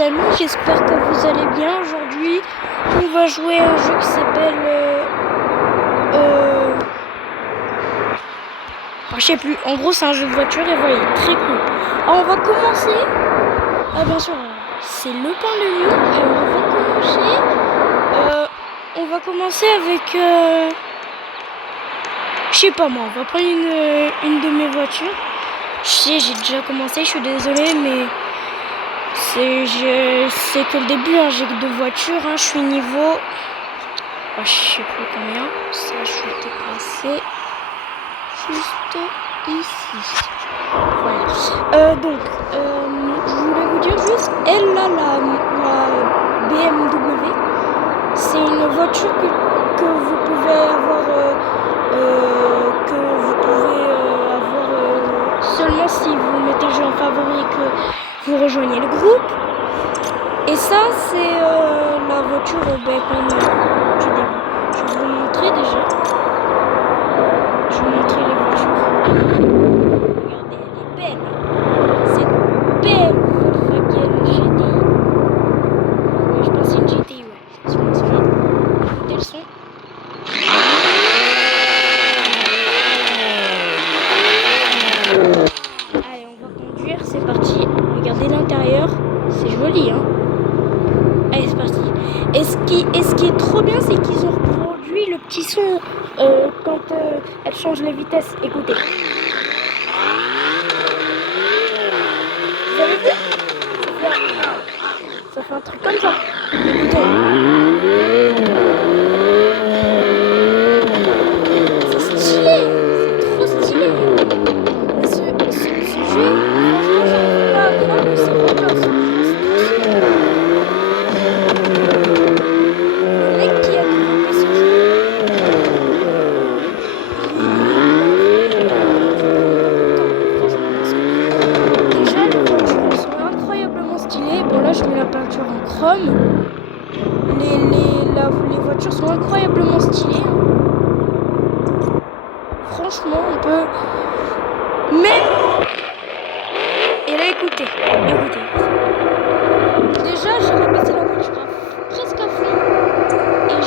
les amis, j'espère que vous allez bien. Aujourd'hui, on va jouer à un jeu qui s'appelle... je sais plus, en gros c'est un jeu de voiture et voilà, il est très cool. Alors on va commencer... bien sûr, c'est le pain de mie. On va commencer avec... je sais pas moi, on va prendre une de mes voitures. Je sais, j'ai déjà commencé, je suis désolée, mais... C'est que le début, hein, j'ai que 2 voitures, hein, je suis niveau... je sais plus combien, ça je suis déplacé juste ici. Voilà. Je voulais vous dire juste, elle là, la BMW, c'est une voiture que vous pouvez avoir, seulement si vous mettez jeu en favori et que vous rejoignez le groupe. Et ça, c'est la voiture du début. Je vais vous montrer déjà. Je vais vous montrer les voitures. Regardez, elle est belle. Cette belle Volkswagen GTI. Ouais, je pense que c'est une GTI, ouais. Écoutez le son. Allez, on va conduire, c'est parti. Regardez l'intérieur. C'est joli, hein. Allez, c'est parti. Et ce qui est trop bien, c'est qu'ils ont reproduit le petit son quand elle change les vitesses. Écoutez. Vous avez vu? Ça fait un truc comme ça. Écoutez. C'est stylé. C'est trop stylé. Et ce jeu, franchement, j'arrive pas à croire que c'est Roblox. Je mets la peinture en chrome. Les voitures sont incroyablement stylées. Franchement, on peut... Mais... Et là, écoutez. Déjà, j'ai rebaissé la voiture presque à fond. Et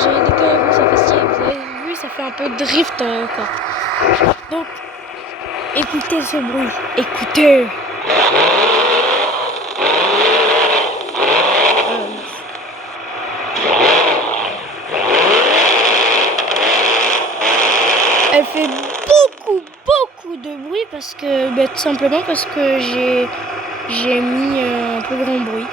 j'ai décalé ça fait stylé. Vous avez vu, ça fait un peu drift. Quoi. Donc, écoutez ce bruit. Écoutez. Elle fait beaucoup de bruit parce que, tout simplement parce que j'ai mis un peu grand bruit.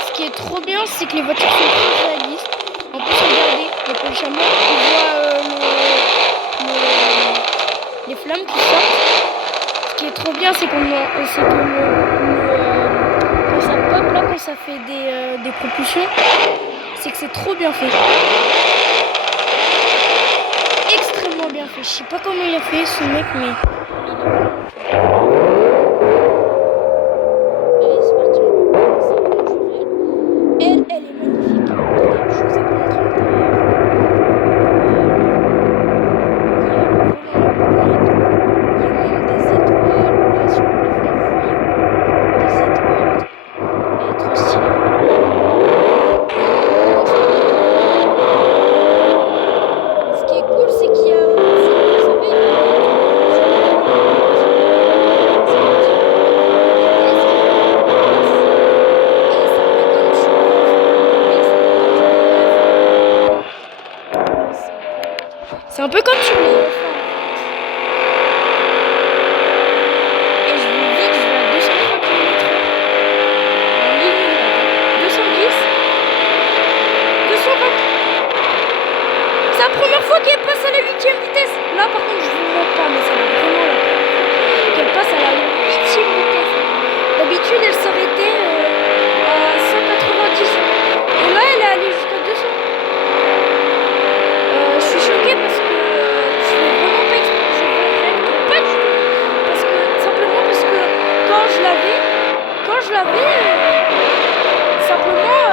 Ce qui est trop bien, c'est que les voitures sont très réalistes. En plus, regardez, il y a pas le chameau, on voit les flammes qui sortent. Ce qui est trop bien, c'est que quand ça pop là, quand ça fait des propulsions, c'est que c'est trop bien fait. Extrêmement bien fait. Je sais pas comment il a fait ce mec, mais allez, c'est parti, on va commencer à conduire. Elle est magnifique. Je vous ai pas montré l'intérieur. C'est un peu comme sur les F1. Et je vous dis que je vais à 203 km/h. En ligne droite. 210. 220. C'est la première fois qu'elle passe à la 8e vitesse. Là par contre je vous montre pas, mais c'est vraiment la première fois qu'elle passe à la 8e vitesse. D'habitude elle s'arrêtait à 190. Et là elle est allée jusqu'à 200. Je suis choquée parce que je fais vraiment pas exprès. Je regrette pas du tout. Simplement parce que quand je l'avais, simplement,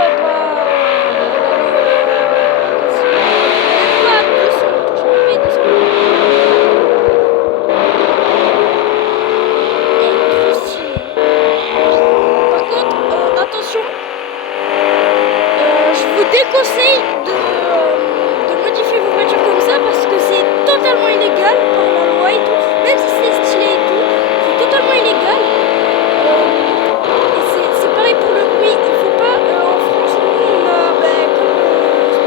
déconseille de modifier vos voitures comme ça parce que c'est totalement illégal par la loi et tout. Même si c'est stylé et tout, c'est totalement illégal. Et c'est pareil pour le bruit. Il faut pas, en France, nous, on a, comme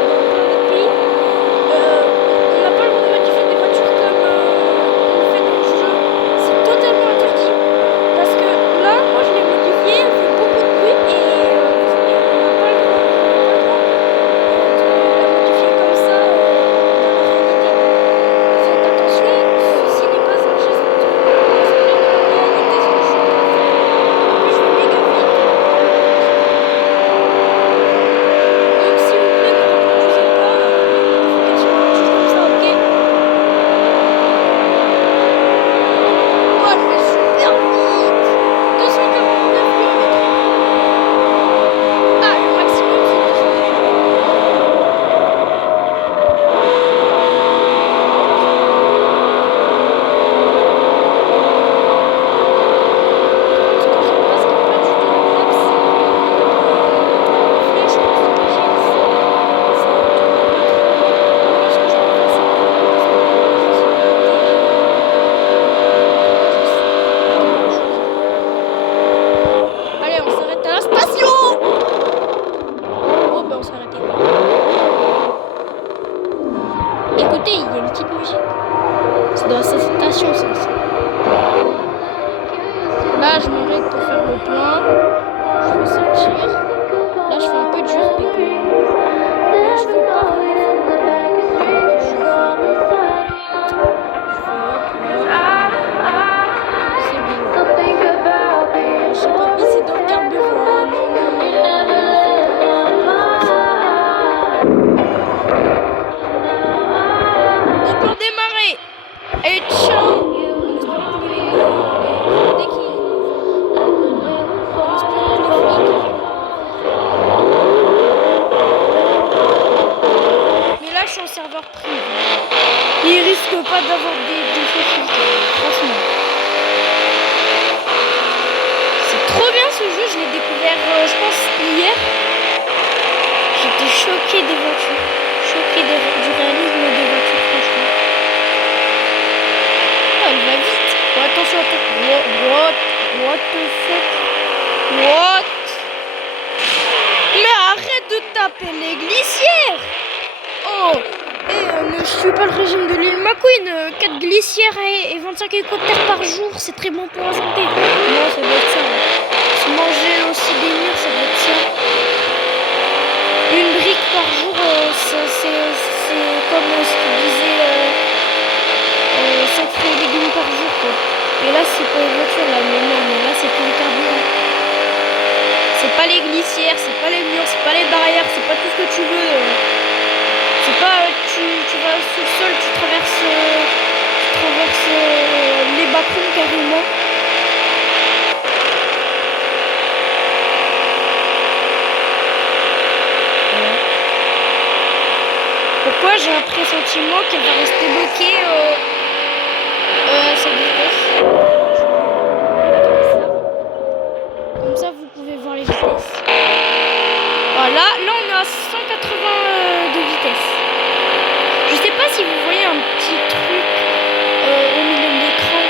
dans plein d'autres pays, on n'a pas le droit de modifier des voitures comme on le fait dans le jeu. C'est totalement interdit. Parce que là, moi, je l'ai modifié, elle fait beaucoup de bruit et on n'a pas le droit, de la modifier comme ça dans la réalité. Faites attention, ceci n'est pas un geste exprès de la réalité, ce que je suis en train de faire. En plus, je vais méga vite. Donc, s'il vous plaît, ne reproduisez pas les modifications de voitures comme ça, ok? Oh, je vais super vite! 249 km/h. Ah, le maximum, c'est 250. Ce que j'aime pas, ce qui est pas du tout agréable, c'est les flèches pour se cacher ici. Ça ne tourne pas trop. Moi, ce que je préfère, c'est prendre des possibilités. Allez, on s'arrête à la station! Oh, ben on s'est arrêté. Écoutez, il y a une petite musique. C'est dans cette station, ça aussi. Là, je m'arrête pour faire le plein. Je vais sortir. Là, je fais un peu du RP. Là, je fais pas vraiment faire le plein. Je fais hop là. C'est bon. J'ai pas pissé dans le carburant. Non, non, non. On peut démarrer. Et ciao. On espère que dès qu'il... On espère que les flics... Mais là, je suis en serveur privé. Il risque pas d'avoir des faux filtres, franchement. C'est trop bien ce jeu, je l'ai découvert, je pense, hier. J'étais choquée des voitures. Choquée du réalisme des voitures, franchement. Oh, elle va vite. Oh, attention, attention. What the fuck? What? Mais arrête de taper les glissières! Oh! Et ne suis pas le régime de l'île McQueen. 4 glissières et 25 hélicoptères par jour, c'est très bon pour la santé. Non, ça doit être ça. Se manger aussi des murs, ça doit être ça. Une brique par jour, c'est comme ce qu'il disait 5 fruits et légumes par jour, quoi. Et là, c'est pas les voitures, là, mais non, mais là, c'est pour le carburant. C'est pas les glissières, c'est pas les murs, c'est pas les barrières, c'est pas tout ce que tu veux. C'est pas, tu vas sous le sol, tu traverses les bas-fonds carrément. Pourquoi j'ai un pressentiment qu'elle va rester bloquée à cette vitesse? Comme ça, vous pouvez voir les vitesses. Voilà, là on est à 180 de vitesse. Je sais pas si vous voyez un petit truc au milieu de l'écran,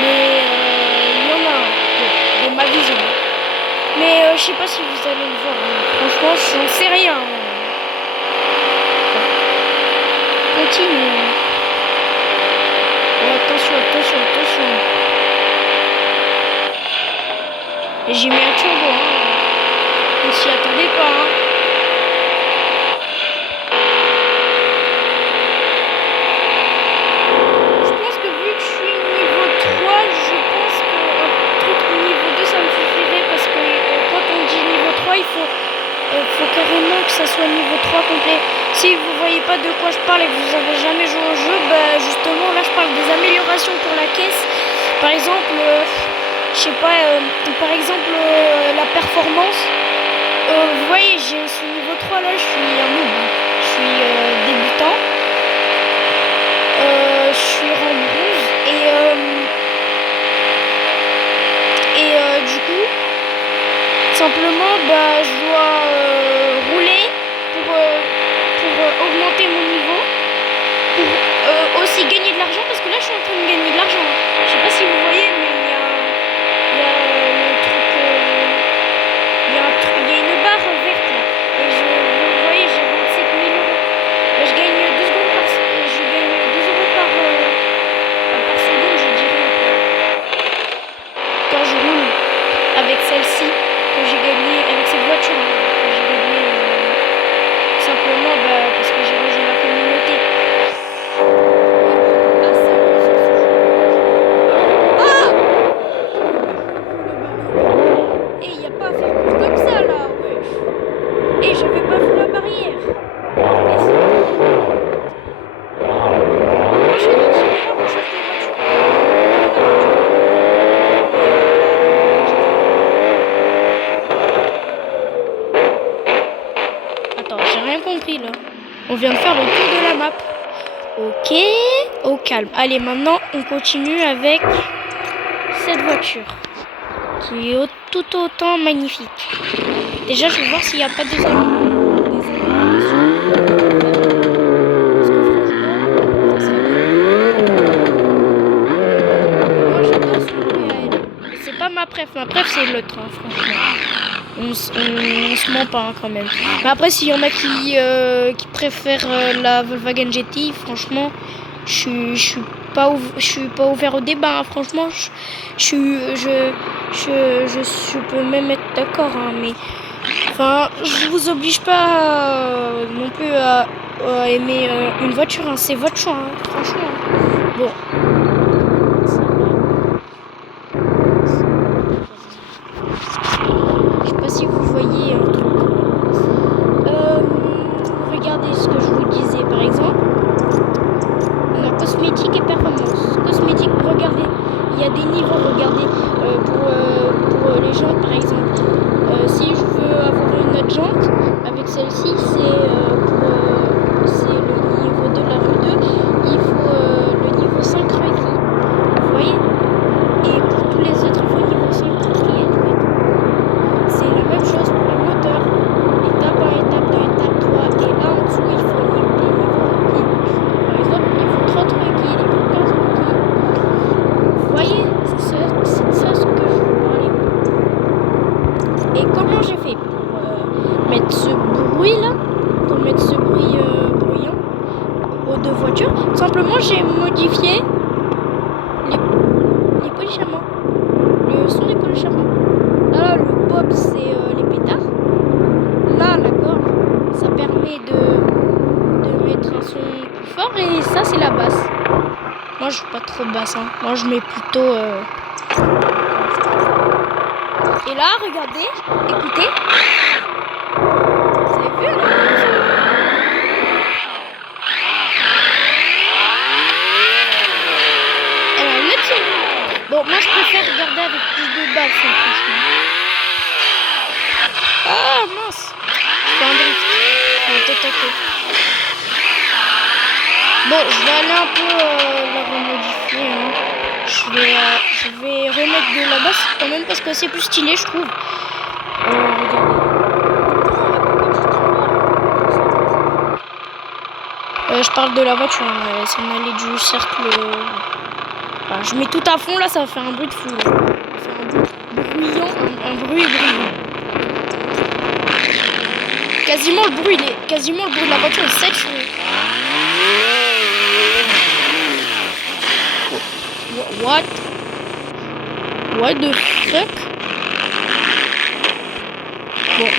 mais il y en a un, de ma vision. Mais je sais pas si vous allez le voir. Franchement, j'en sais rien. Continue. Oh, attention, attention, attention. Et j'ai mis un turbo. On s'y attendait pas. Je pense que vu que je suis niveau 3, je pense qu'un truc niveau 2 ça me suffirait parce que quand on dit niveau 3, il faut carrément que ça soit niveau 3 complet. Si vous voyez pas de quoi je parle et que vous avez jamais joué au jeu, bah justement là je parle des améliorations pour la caisse. Par exemple, je sais pas, par exemple la performance. Vous voyez, j'ai ce niveau 3 là, je suis un noob, je suis débutant. Je suis rang bronze et du coup, simplement, bah, je dois rouler rien compris là. On vient de faire le tour de la map. Ok, au calme. Allez, maintenant on continue avec cette voiture qui est tout autant magnifique. Déjà, je vais voir s'il n'y a pas des c'est pas ma préf c'est le train, franchement. On se ment pas hein, quand même. Mais après, s'il y en a qui préfèrent la Volkswagen GTI, franchement, je suis pas ouvert au débat. Hein. Franchement, je peux même être d'accord, hein, mais enfin, je vous oblige pas non plus à aimer une voiture. Hein. C'est votre choix, hein, franchement. Bon. Je sais pas si vous voyez un truc. Regardez ce que je vous disais par exemple. On a cosmétique et performance. Cosmétique, regardez, il y a des niveaux. Regardez, pour les jantes par exemple. Si je veux avoir une autre jante, avec celle-ci, c'est le niveau de la rue 2. Il faut le niveau 5 requis. Vous voyez? Et pour tous les autres, il faut le niveau 5 requis. C'est la même chose pour le moteur. Étape 1, étape 2, étape 3. Et là en dessous, il faut les niveaux requis. Par exemple, il faut 30 requis, il faut 15 requis. Vous voyez, c'est ça ce que je veux parler. Et comment j'ai fait pour mettre ce bruit là, pour mettre ce bruit bruyant aux deux voitures? Simplement, j'ai modifié les polychaments, le son des polychaments. Là, le pop, c'est les pétards. Là, la gorge, ça permet de mettre un son plus fort. Et ça, c'est la basse. Moi, je suis pas trop basse. Hein. Moi, je mets plutôt... Et là, regardez, écoutez. Vous avez vu là? Elle a une autre son. Bon, moi, je préfère regarder avec plus de basse, hein, franchement. Ah mince, je fais un drift. Bon, je vais aller un peu la remodifier. Hein. Je vais remettre de la basse quand même parce que c'est plus stylé, je trouve. Regardez. Je parle de la voiture, hein. Ça m'allait du cercle. Enfin, je mets tout à fond là, ça va faire un bruit de fou. Ça va faire un bruit bruyant, un bruit bruyant. Quasiment le bruit de la voiture est saturé. What the fuck? Bon.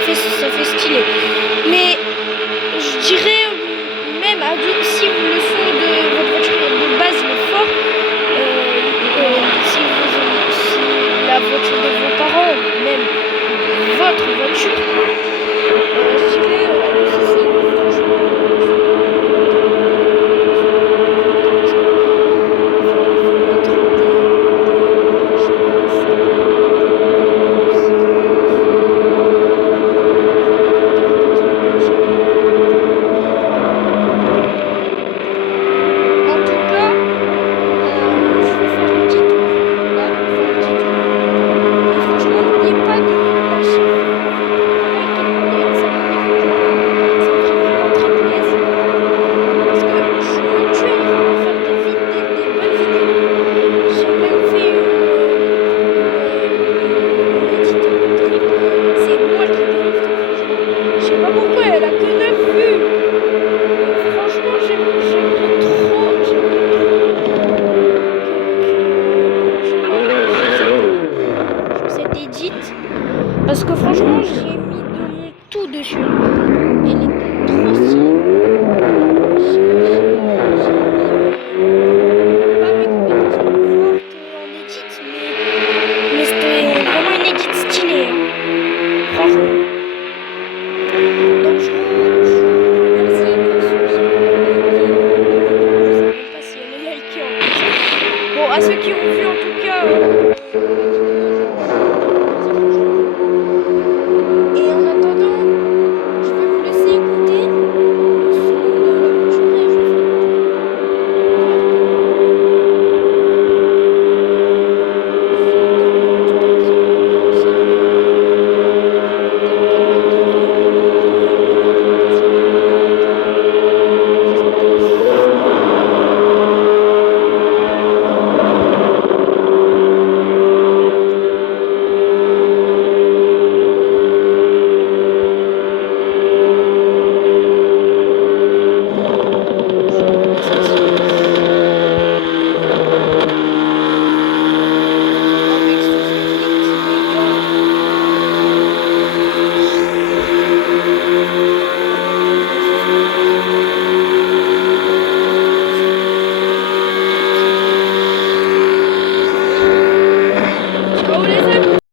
ça fait stylé. Mais je dirais même adulte, si le son de votre voiture de base est fort, si la voiture de vos parents, même votre voiture, je dirais allez-y, franchement. En tout cas, je vais faire un petit tour. Là, je vais faire un petit tour. Et franchement, n'oubliez pas de lâcher un like et de s'abonner. Ça me ferait vraiment très plaisir. Parce que je me tue à faire des bonnes vidéos. J'ai même fait une édite de trip. C'est moi qui dérive tout, franchement. Je sais pas pourquoi elle a que 9 vues. Franchement, j'aimerais trop que cette édite. Parce que franchement, j'ai mis de mon tout dessus. Elle est trop stylée. Pas mes compétences les plus fortes en édite, mais c'était vraiment une édite stylée. Hein. Franchement. Donc je vous remercie pour ceux qui ont liké la vidéo. Je sais même pas si elle est likée en plus. Bon, à ceux qui ont